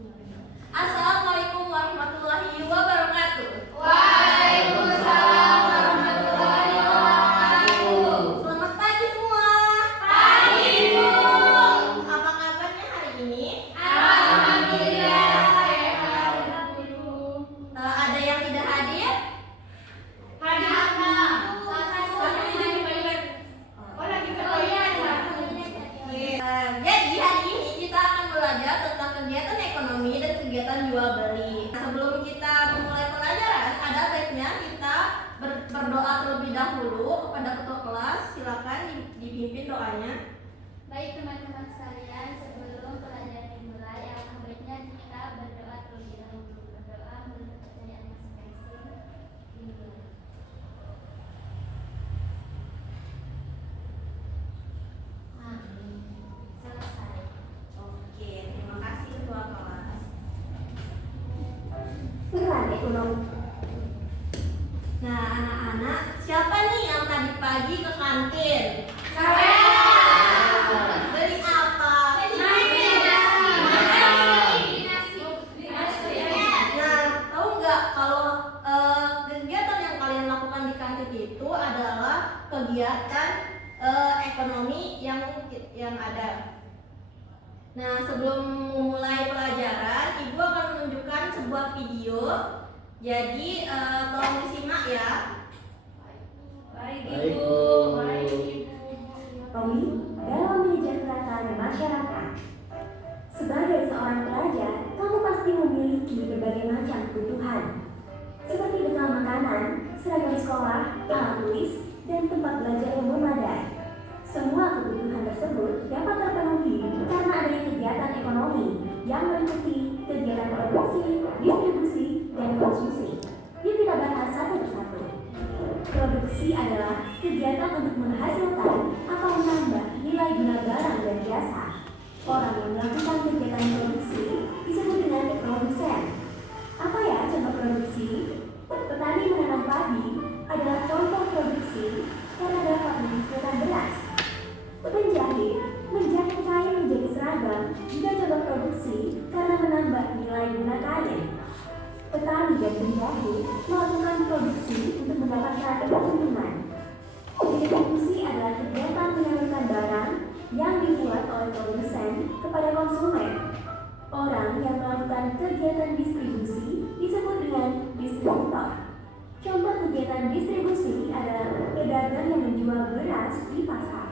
Assalamualaikum warahmatullahi wabarakatuh. Waalaikumsalam warahmatullahi wabarakatuh. Selamat pagi semua. Pagi, Bu. Apa kabarnya hari ini? Alhamdulillah sehat, Bu. Ada yang tidak hadir? Hadir semua. Satu lagi toilet. Oh, lagi ke toilet. Jadi hari ini kita akan belajar tentang kegiatan ekonomi dan kegiatan jual beli. Sebelum kita memulai pelajaran, ada baiknya kita berdoa terlebih dahulu kepada ketua kelas. Silakan dipimpin doanya. Baik teman-teman sekalian, sebelum pelajaran dimulai, alangkah baiknya kita berdoa terlebih dahulu. Berdoa menurut kepercayaan masing-masing. Dimulai. Amin. Selesai. Oke, terima kasih ketua kelas. Peran ekonomi. Nah, anak-anak, siapa nih yang tadi pagi ke kantin? Saya. Beli apa? Nah, tahu nggak kalau kegiatan yang kalian lakukan di kantin itu adalah kegiatan ekonomi yang ada. Nah, sebelum memulai pelajaran, Ibu akan menunjukkan sebuah video. Jadi, tolong disimak ya. Baik, Baik, Ibu. Bu. Baik, Ibu. Ekonomi dalam menyejahterakan masyarakat. Sebagai seorang pelajar, kamu pasti memiliki berbagai macam kebutuhan, seperti bekal makanan, seragam sekolah, alat tulis, dan tempat belajar yang memadai. Semua kebutuhan tersebut dapat terpenuhi karena adanya kegiatan ekonomi yang meliputi kegiatan produksi, distribusi, dan konsumsi. Yuk kita bahas satu persatu. Produksi adalah kegiatan untuk menghasilkan atau menambah nilai guna barang dan jasa. Orang yang melakukan kegiatan produksi disebut dengan produsen. Apa ya contoh produksi? Petani menanam padi adalah contoh produksi karena dapat menghasilkan beras. Penjahit menjahit kain menjadi seragam juga contoh produksi karena menambah nilai guna kain. Petani dan penjahit melakukan produksi untuk mendapatkan keuntungan. Distribusi adalah kegiatan menyalurkan barang yang dibuat oleh produsen kepada konsumen. Orang yang melakukan kegiatan distribusi disebut dengan distributor. Contoh kegiatan distribusi adalah pedagang yang menjual beras di pasar.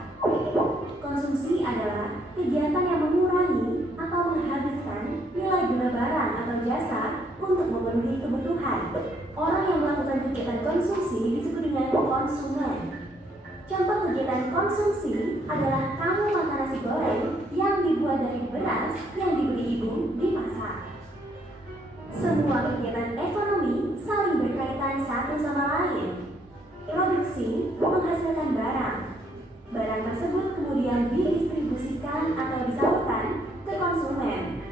Konsumsi adalah kegiatan yang mengurangi atau menghabiskan nilai guna barang atau jasa untuk memenuhi kebutuhan. Orang yang melakukan kegiatan konsumsi disebut dengan konsumen. Contoh kegiatan konsumsi adalah kamu makan nasi goreng yang dibuat dari beras yang dibeli ibu di pasar. Semua kegiatan ekonomi saling berkaitan satu sama lain. Produksi menghasilkan barang. Barang tersebut kemudian didistribusikan atau disalurkan ke konsumen.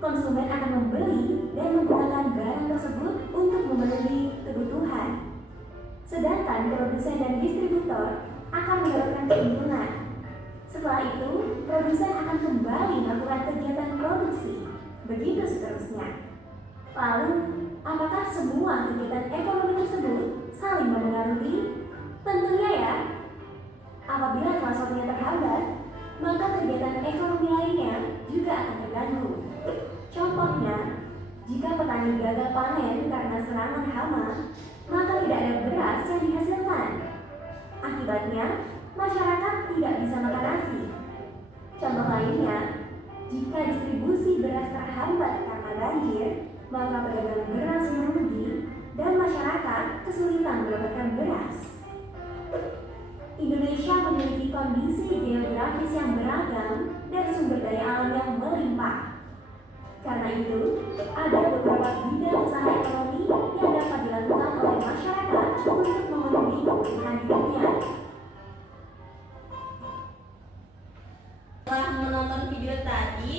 Konsumen akan membeli dan menggunakan barang tersebut untuk memenuhi kebutuhan. Sedangkan produsen dan distributor akan mendapatkan keuntungan. Setelah itu, produsen akan kembali melakukan kegiatan produksi. Begitu seterusnya. Lalu, apakah semua kegiatan ekonomi tersebut saling mempengaruhi? Tentunya ya. Apabila salah satunya terhambat, maka kegiatan ekonomi lainnya juga akan terganggu. Contohnya, jika petani gagal panen karena serangan hama, maka tidak ada beras yang dihasilkan. Akibatnya, masyarakat tidak bisa makan nasi. Contoh lainnya, jika distribusi beras terhambat karena banjir, maka pedagang beras merugi dan masyarakat kesulitan mendapatkan beras. Indonesia memiliki kondisi geografis yang beragam dan sumber daya alam yang melimpah. Karena itu, ada beberapa bidang usaha ekonomi yang dapat dilakukan oleh masyarakat untuk memenuhi kebutuhan hidupnya. Setelah menonton video tadi,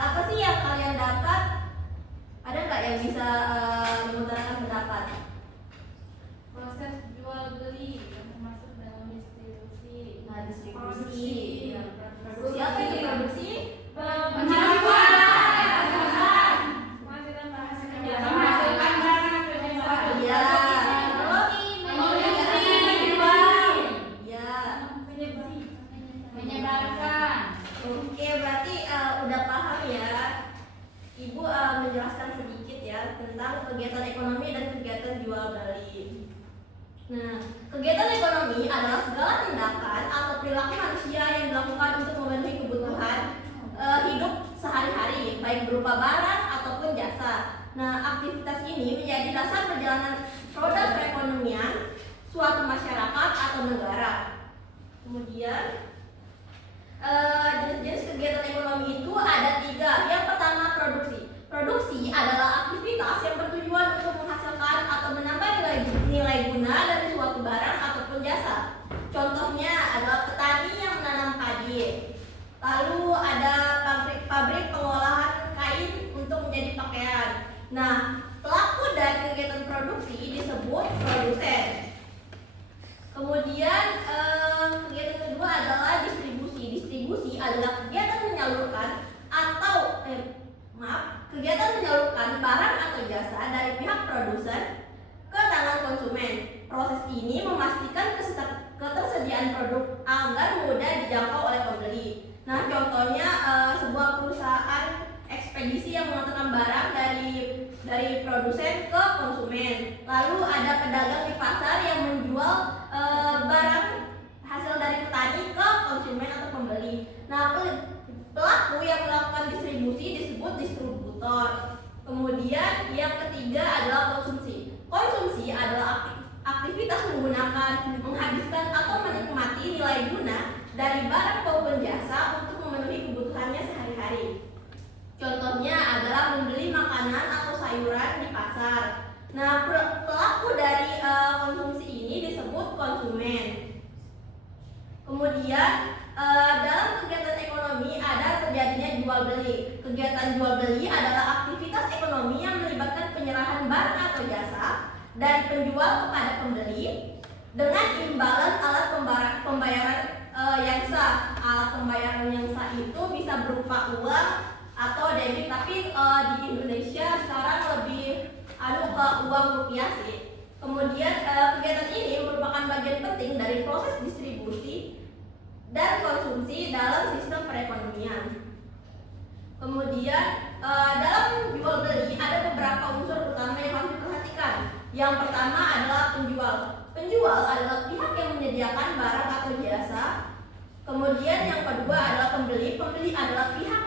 apa sih yang kalian dapat? Ada nggak yang bisa mengutarakan pendapat? Proses jual beli yang termasuk dalam distribusi. Nah, distribusi. Produksi. Produksi apa itu produksi? Mencari barang. ya, Ibu menjelaskan sedikit ya tentang kegiatan ekonomi dan kegiatan jual beli. Nah, kegiatan ekonomi adalah segala tindakan atau perilaku manusia yang dilakukan untuk memenuhi kebutuhan hidup sehari-hari, baik berupa barang ataupun jasa. Nah, aktivitas ini menjadi dasar perjalanan roda perekonomian suatu masyarakat atau negara. Kemudian jenis-jenis kegiatan ekonomi itu ada 3. Yang pertama, produksi. Produksi adalah aktivitas yang bertujuan untuk menghasilkan atau menambah nilai guna dari suatu barang ataupun jasa. Contohnya adalah petani yang menanam padi. Lalu ada pabrik pengolahan kain untuk menjadi pakaian. Nah, pelaku dari kegiatan produksi disebut produsen. Kemudian kegiatan kedua adalah distribusi. Distribusi adalah kegiatan menyalurkan barang atau jasa dari pihak produsen ke tangan konsumen. Proses ini memastikan ketersediaan produk agar mudah dijangkau oleh pembeli. Nah, contohnya sebuah perusahaan ekspedisi yang mengantarkan barang dari produsen ke konsumen. Lalu ada pedagang di pasar yang menjual barang hasil dari petani ke konsumen atau pembeli. Nah, pelaku yang melakukan distribusi disebut distributor. Kemudian yang ketiga adalah konsumsi. Konsumsi adalah aktivitas menggunakan, menghabiskan atau menikmati nilai guna dari barang maupun jasa untuk memenuhi kebutuhannya sehari-hari. Contohnya adalah membeli makanan atau sayuran di pasar. Nah, pelaku dari konsumsi ini disebut konsumen. Kemudian dalam kegiatan ekonomi ada terjadinya jual beli. Kegiatan jual beli adalah aktivitas ekonomi yang melibatkan penyerahan barang atau jasa dari penjual kepada pembeli dengan imbalan alat pembayaran yang sah. Alat pembayaran yang sah itu bisa berupa uang atau debit, tapi di Indonesia sekarang lebih ke uang rupiah sih. Kemudian kegiatan ini merupakan bagian penting dari proses distribusi dan konsumsi dalam sistem perekonomian. Kemudian dalam jual beli ada beberapa unsur utama yang harus diperhatikan. Yang pertama adalah penjual. Penjual adalah pihak yang menyediakan barang atau jasa. Kemudian yang kedua adalah pembeli. Pembeli adalah pihak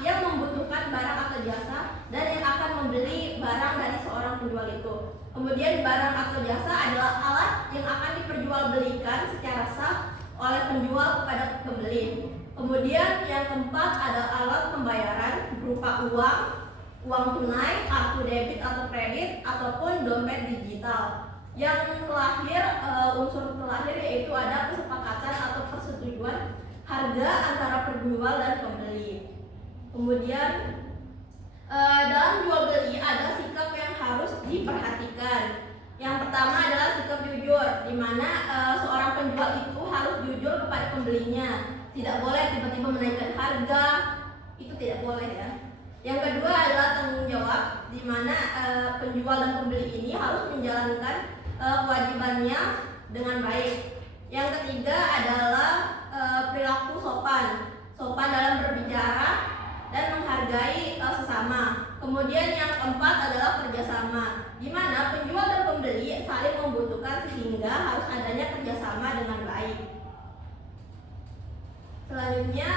yang membutuhkan barang atau jasa dan yang akan membeli barang dari seorang penjual itu. Kemudian barang atau jasa adalah alat yang akan diperjualbelikan secara sah oleh penjual kepada pembeli. Kemudian yang keempat adalah alat pembayaran berupa uang tunai, kartu debit atau kredit, ataupun dompet digital. Yang terakhir, unsur terakhir yaitu ada kesepakatan atau persetujuan harga antara penjual dan pembeli. Kemudian dalam jual beli ada sikap yang harus diperhatikan. Yang pertama adalah sikap jujur, di mana seorang penjual itu harus jujur kepada pembelinya. Tidak boleh tiba-tiba menaikkan harga, itu tidak boleh ya. Yang kedua adalah tanggung jawab, di mana penjual dan pembeli ini harus menjalankan kewajibannya dengan baik. Yang ketiga adalah perilaku sopan dalam berbicara dan menghargai sesama. Kemudian yang keempat adalah kerjasama, di mana penjual dan pembeli saling membutuhkan sehingga harus adanya kerjasama dengan baik. Selanjutnya,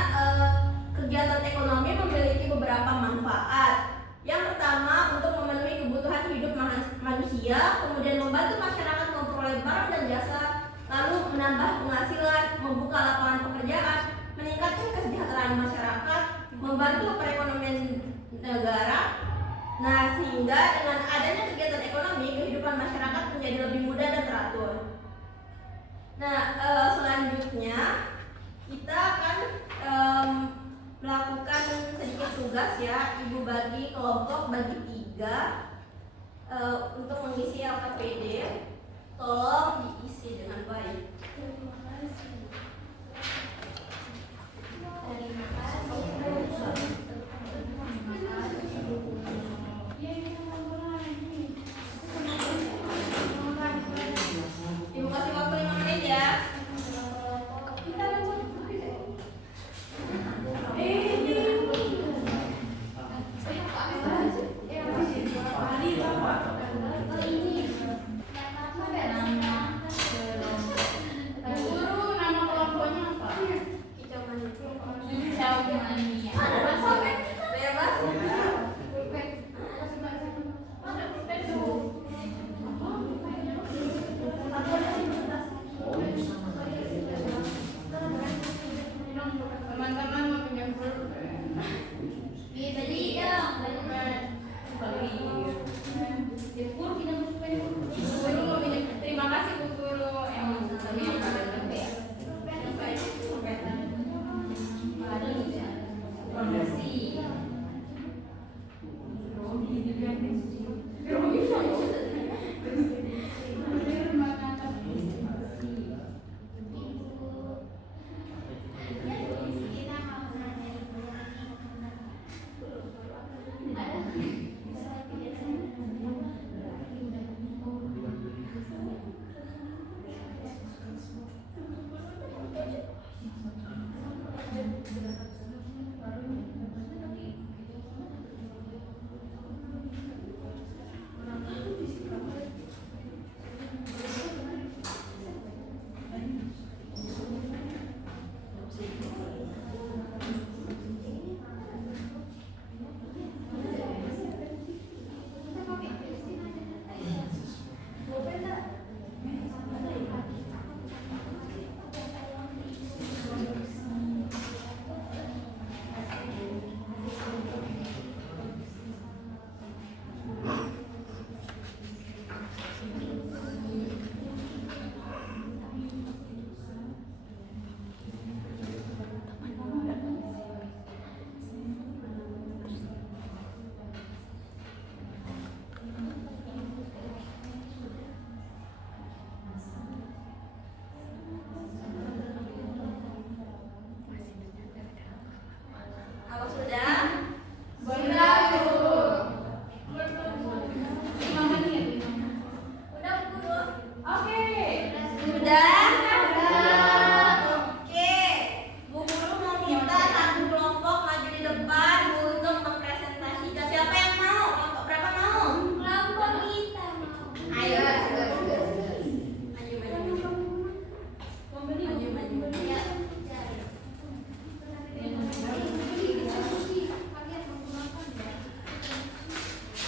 kegiatan ekonomi memiliki beberapa manfaat. Yang pertama, untuk memenuhi kebutuhan hidup manusia, kemudian membantu masyarakat memperoleh barang dan jasa, lalu menambah penghasilan, membuka lapangan pekerjaan, meningkatkan kesejahteraan masyarakat, membantu perekonomian negara. Nah, sehingga dengan adanya kegiatan ekonomi, kehidupan masyarakat menjadi lebih mudah dan teratur. Nah, selanjutnya kita akan melakukan sedikit tugas ya. Ibu bagi kelompok bagi 3 untuk mengisi LKPD. Tolong diisi dengan baik. Terima kasih. Ibu kasih waktu 5 menit ya.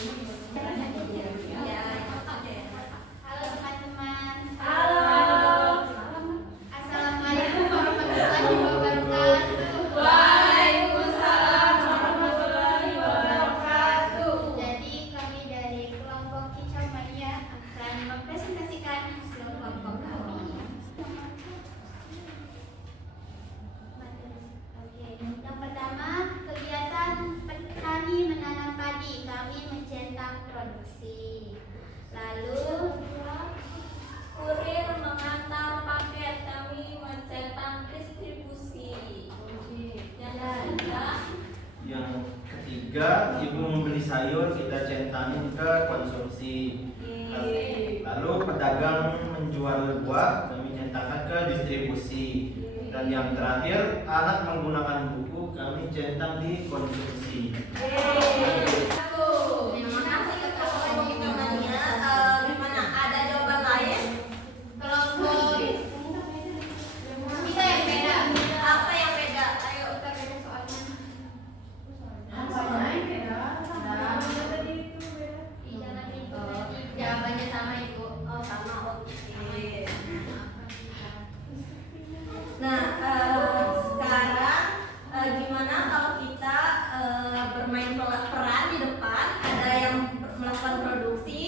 Halo teman-teman. Halo. Assalamualaikum warahmatullahi wabarakatuh. Waalaikumsalam warahmatullahi wabarakatuh. Jadi kami dari kelompok Kicau Mania akan mempresentasikan hasil kelompok kami. Oke, yang pertama kegiatan petani menanam padi, kami mencetak produksi. Lalu Kurir mengantar paket, kami mencetak distribusi. Yang ketiga, ibu membeli sayur, kita centangin ke konsumsi. Lalu pedagang menjual buah, kami centangkan ke distribusi. Dan yang terakhir, anak menggunakan buku, kami centang di konsumsi. Terima kasih kelompok kita Mania. Gimana? Ada jawaban lain? kelompok kita yang beda. Apa yang beda? Ayo. Jangan itu jawabannya sama ibu. Oh, sama. Oke. Nah, sekarang gimana kalau kita bermain peran di depan? Ada yang melakukan produksi,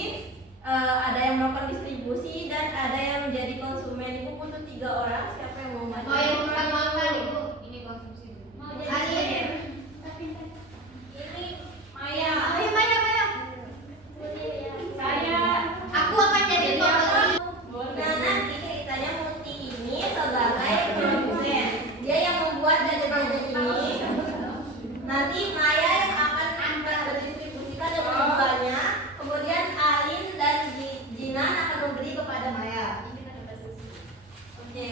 ada yang melakukan distribusi, dan ada yang menjadi konsumen. Ibu butuh 3 orang. Siapa yang mau maju? Mau yang pertama ibu. Ini konsumsi. Mau Ali. Ini Maya. Ayo Maya. Saya. Aku akan jadi model. Nah, nanti ceritanya Muti ini sebagai produsen. Dia yang membuat jajan-jajan ini. Nanti Maya yang akan mendistribusikan dan menjualnya. Kemudian Alin dan Jinan akan membeli kepada Maya. Oke,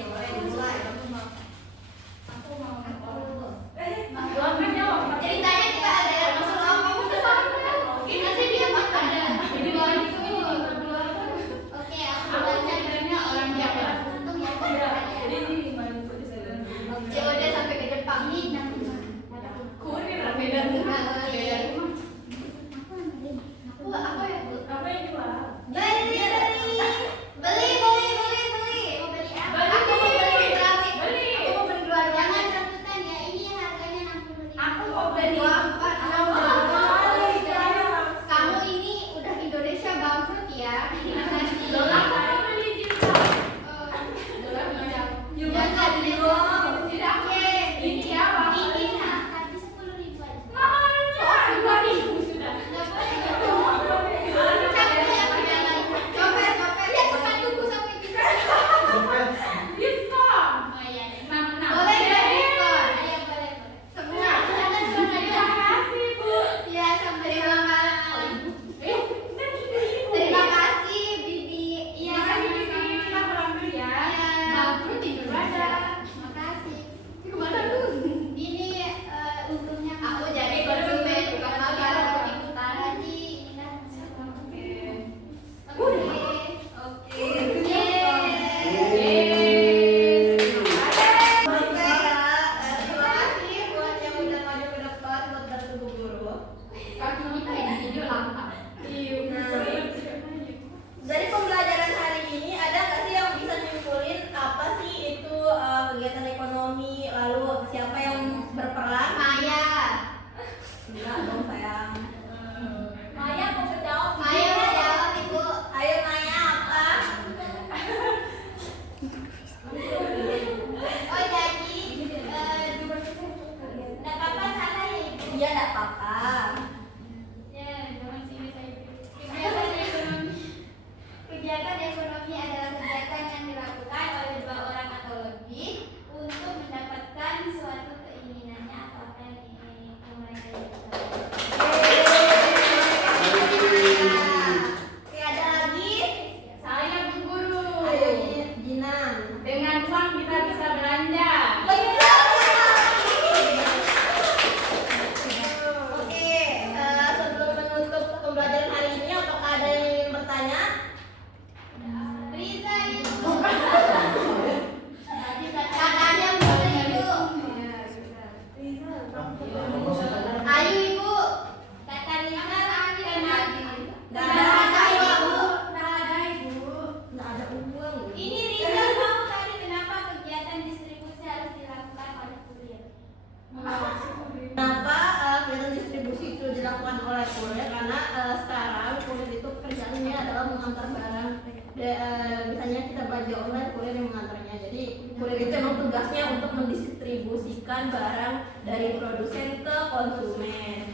misalnya kita belanja online, kurir yang mengantarnya. Jadi kurir itu emang tugasnya untuk mendistribusikan barang dari produsen ke konsumen.